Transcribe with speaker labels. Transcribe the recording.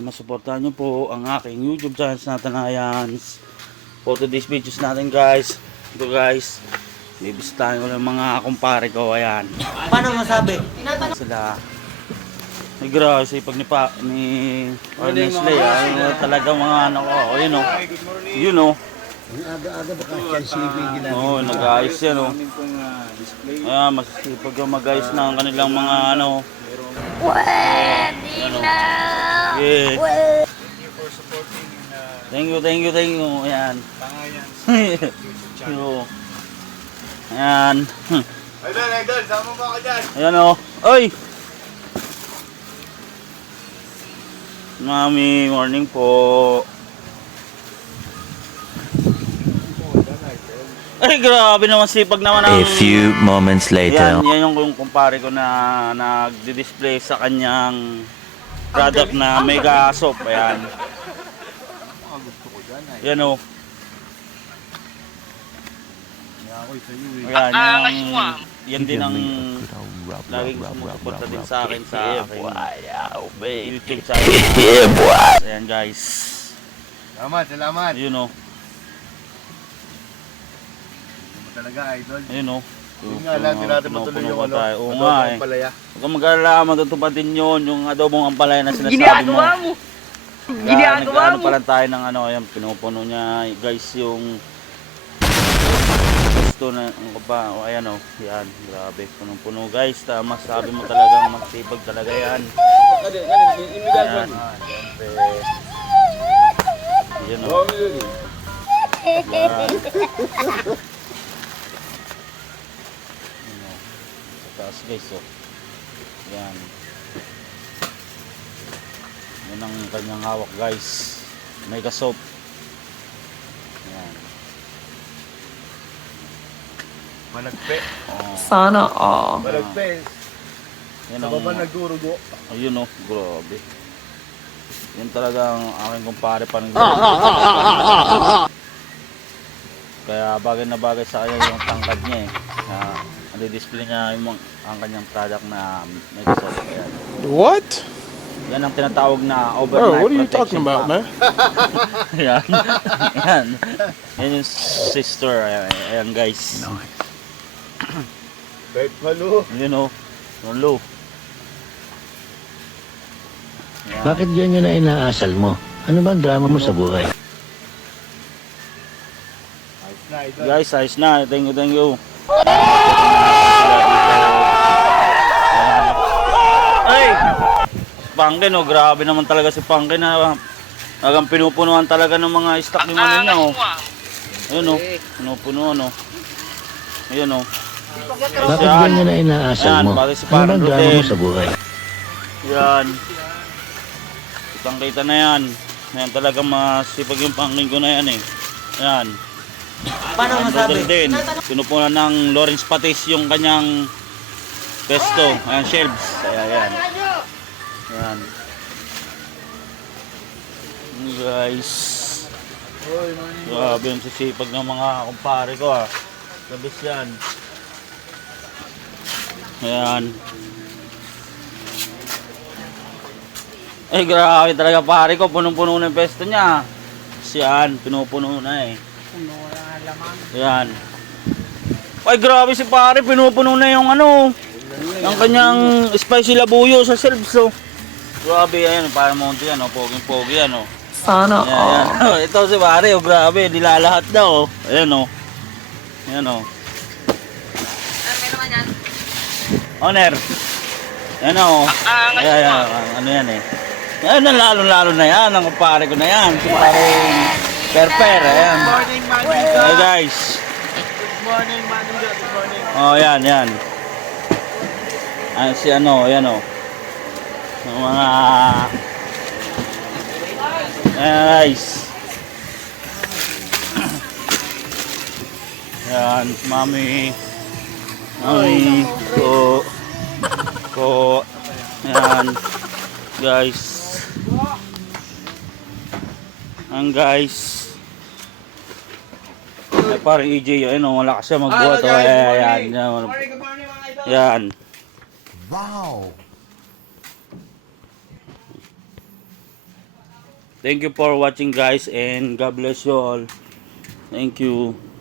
Speaker 1: masuportahan nyo po ang aking YouTube channel natin. Ayan, for today's videos natin guys. Ito guys, bibisitahin ko ng mga kumpare ko. Ayan,
Speaker 2: Paano masabi?
Speaker 1: sila. Ay grabe, sipag ni Ernest Lay. Talaga mga ano ko. Yun o.
Speaker 2: Aga-aga baka sensibig ginagawa.
Speaker 1: Oo, nag-ayos yan o. Ayan, masisipag yung mag-ayos ng kanilang mga ano.
Speaker 3: Pwede na!
Speaker 1: Yeah.
Speaker 3: Pwede!
Speaker 1: Thank you. Ayan. Yo. Ayan.
Speaker 4: Idol, sama mo ako dyan.
Speaker 1: Ayan o. Oy! Mami, morning po. Ay, grabe naman, sipag naman ang...
Speaker 5: A few moments later.
Speaker 1: Yan yung kumpare ko na nag-display sa kanyang product na mega soap. Ayan. Yan o. Ayan, yan din ang laging sumusuporta din sa akin sa aking YouTube channel. Ayan guys.
Speaker 4: Salamat.
Speaker 1: Ayun o.
Speaker 4: Talaga, idol.
Speaker 1: Ayun o.
Speaker 4: Yun nga lang, di natin matuloy yung ano.
Speaker 1: Oo nga eh.
Speaker 4: Palaya.
Speaker 1: Huwag kang mag-alala, matutupad din yun. Yung adobong ampalaya na sinasabi mo. Ginagawa mo. Pa lang tayo ng ano. Ayan, pinupuno niya guys yung gusto na pa. O ayan o. Yan, grabe. Punong-puno guys. Tama, sabi mo talagang masipag talaga yan. Ayan. Siyempre. Ayan o. Ayan. Taas guys oh. Yan. Yan ang kanyang hawak guys. Mega soap. Yan.
Speaker 4: Malagpe.
Speaker 1: Oh.
Speaker 3: Sana all.
Speaker 4: Malagpe.
Speaker 1: Yan
Speaker 4: Sa baba nagdurugo.
Speaker 1: ayun oh, grabe. Yan talaga ang aking kumpare pa ng kaya bagay na bagay sa kanya yung tangkad niya eh. Display niya yung ang kanyang product na mega soap. Yan.
Speaker 6: What?
Speaker 1: Yan ang tinatawag na
Speaker 6: Bro,
Speaker 1: overnight
Speaker 6: what are you
Speaker 1: protection
Speaker 6: talking about,
Speaker 1: pack.
Speaker 6: man?
Speaker 1: Yan. Yan. Yan yung sister. Ayan guys.
Speaker 4: Kahit malo.
Speaker 1: Yun o. Lo.
Speaker 2: Bakit ganyan na inaasal mo? Ano ba ang drama mo sa buhay?
Speaker 4: Ayos na, idol.
Speaker 1: Guys, ayos na. Thank you. Ay! Pangkin oh. Grabe naman talaga si Pangkin na talagang pinupunuan talaga ng mga stock yung ano niya oh. Ayun oh. Pinupunuan oh. Ayun oh.
Speaker 2: Bakit ganyan na inaasal
Speaker 1: Ayan,
Speaker 2: mo?
Speaker 1: pati si
Speaker 2: Ano ba ang
Speaker 1: Parang
Speaker 2: drama
Speaker 1: Rodel.
Speaker 2: mo sa buhay?
Speaker 1: Yan. Kitang-kita na yan. Yan talaga masipag yung Pangkin ko na yan eh. Yan.
Speaker 2: Paano masabi?
Speaker 1: Din. Pinupunan ng Lawrence Patis yung kanyang pesto. Ayan, shelves. Ayan. Ayan. Guys. Grabe yung sisipag ng mga kumpare ko ah. Labis yan. Ayan. Eh grabe talaga pare ko. Punong-puno na yung pesto niya. Yan, pinupuno na eh. Ayan. Ay grabe si pare, pinupuno na yung ano, ang kanyang spicy labuyo sa shelves oh. Grabe ayan, para monte yan oh, poging-pogi yan oh.
Speaker 3: Sana all.
Speaker 1: Ayan. Ito si pare oh, grabe, nilalahat na oh. Ayan oh. Ayan oh. Honor. Ayan oh. Ayan, ano yan eh. Ayan, lalo na yan, ang pare ko na yan. Si pare Perper, ayan. Hey guys.
Speaker 4: Good morning, Manong. Good morning.
Speaker 1: Oh, yan. Si ano, yan oh. Yung mga guys. Yan, mami. Ko. Yan. Guys. Ang guys. Ay, parang EJ yun, ano, wala siya magbuhat. Ayan. Yan.
Speaker 4: Wow.
Speaker 1: Thank you for watching guys and God bless you all. Thank you.